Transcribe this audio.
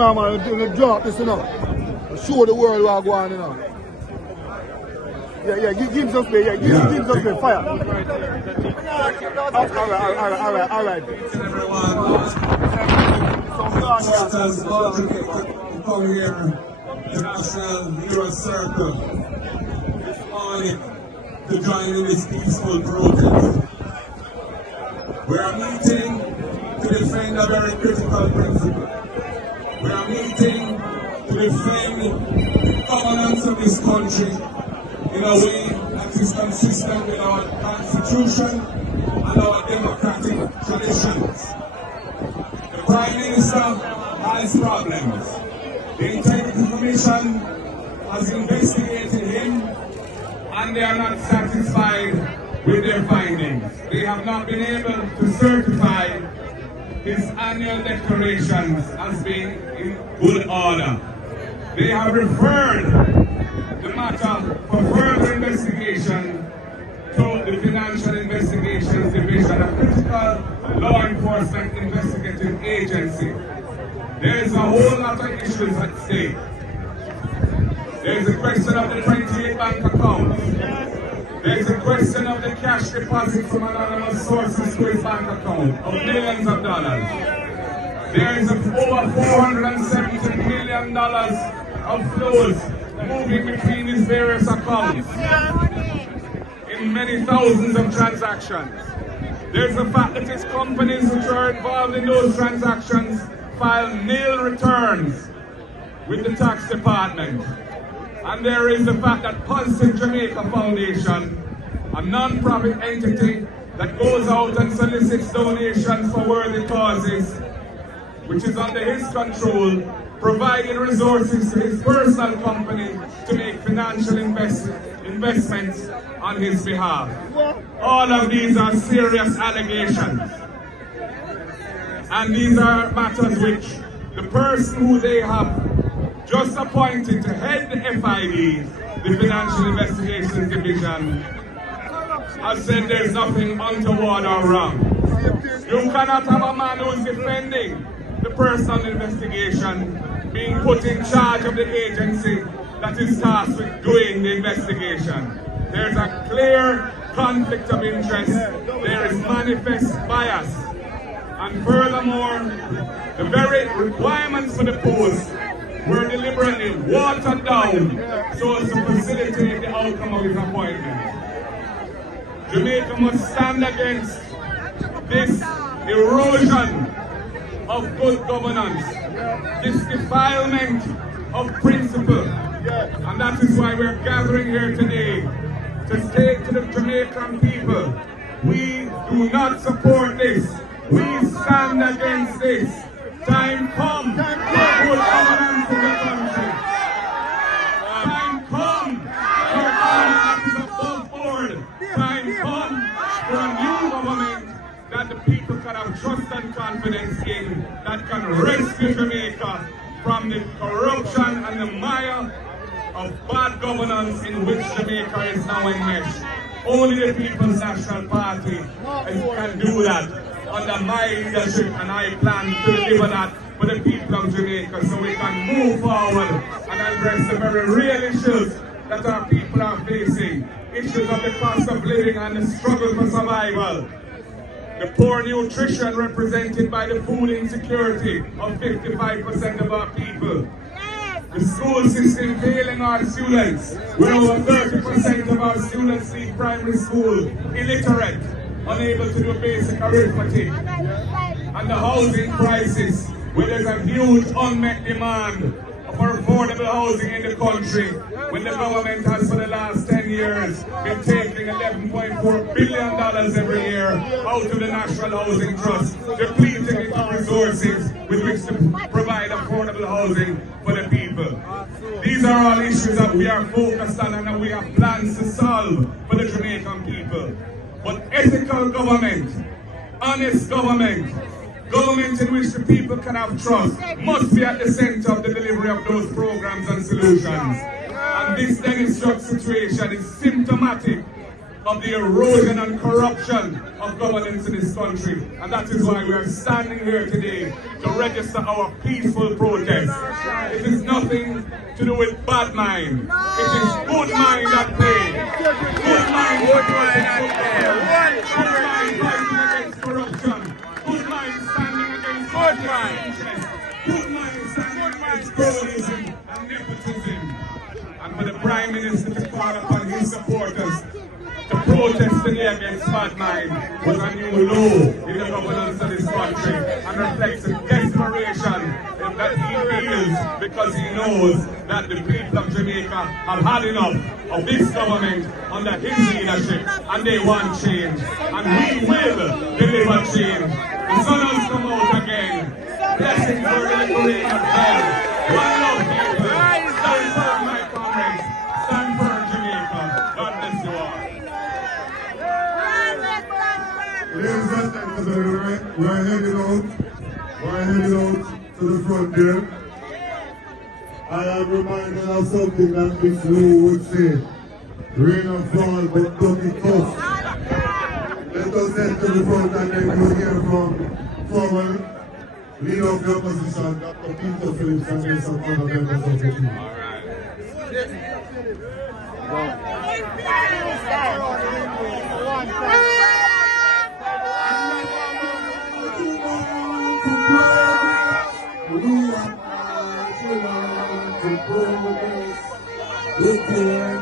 now, man. Drop this, you know. Show the world what going on, you know. Yeah, give him some space. Yeah, give him some space. Fire. All right. Everyone, supporters all together to come here, the National Hero Circle, this morning to join in this peaceful protest. We are meeting to defend a very critical principle. We are meeting to defend the governance of this country in a way that is consistent with our Constitution and our democratic traditions. The Prime Minister has problems. The Integrity Commission has investigated him and they are not satisfied with their findings. They have not been able to certify his annual declarations as being in good order. They have referred the matter for further investigation to the Financial Investigations Division, a critical law enforcement investigative agency. There is a whole lot of issues at stake. There is a question of the 28 bank accounts. There is a question of the cash deposit from anonymous sources to his bank account of millions of dollars. There is over $470 million of flows moving between his various accounts in many thousands of transactions. There's the fact that his companies which are involved in those transactions file nil returns with the tax department. And there is the fact that Positive Jamaica Foundation, a non-profit entity that goes out and solicits donations for worthy causes, which is under his control, providing resources to his personal company to make financial investments on his behalf. All of these are serious allegations. And these are matters which the person who they have just appointed to head the FID, the Financial Investigations Division, has said there's nothing untoward or wrong. You cannot have a man who is defending the personal investigation being put in charge of the agency that is tasked with doing the investigation. There's a clear conflict of interest. There is manifest bias. And furthermore, the very requirements for the post were deliberately watered down so as to facilitate the outcome of his appointment. Jamaica must stand against this erosion of good governance, this defilement of principle. And that is why we're gathering here today to state to the Jamaican people, we do not support this. We stand against this. Time come for good governance in the country. Time come for governance is above board. Time come for a new government that the people can have trust and confidence in, that can rescue Jamaica from the corruption and the mire of bad governance in which Jamaica is now enmeshed. Only the People's National Party can do that under my leadership, and I plan to deliver that for the people of Jamaica so we can move forward and address the very real issues that our people are facing. Issues of the cost of living and the struggle for survival. The poor nutrition represented by the food insecurity of 55% of our people. The school system failing our students, where over 30% of our students leave primary school illiterate, unable to do basic arithmetic. And the housing crisis, where there's a huge unmet demand for affordable housing in the country, when the government has for the last 10 years been taking $11.4 billion every year out of the National Housing Trust, depleting it of resources with which to provide affordable housing for the people. These are all issues that we are focused on and that we have plans to solve for the Jamaican people. But ethical government, honest government, government in which the people can have trust, must be at the center of the delivery of those programs and solutions. And this Dennis Struck situation is symptomatic of the erosion and corruption of governance in this country. And that is why we are standing here today to register our peaceful protest. to do with bad mind. It is good mind that play. Good mind that play. Good mind fighting against corruption. Good mind standing against good mind. Good mind standing against cronyism and nepotism. And for the Prime Minister to call upon his supporters to protest today against bad mind was a new low in the governance of this country and reflects the desperation that he feels because he knows that the people of Jamaica have had enough of this government under his leadership and they want change. And we will deliver change. The sun has come out again. Blessings for the rain of hell. One love, people. Stand firm, my comrades. Stand firm, Jamaica. God bless you all. Ladies and gentlemen, we're heading out. We're heading out to the front there. I am reminded of something that Miss Lou would say. Rain and fall, but don't be tough. Let us head to the front and then we'll hear from former leader of the opposition, Dr. Peter Phillips, and then some other members of the team. We care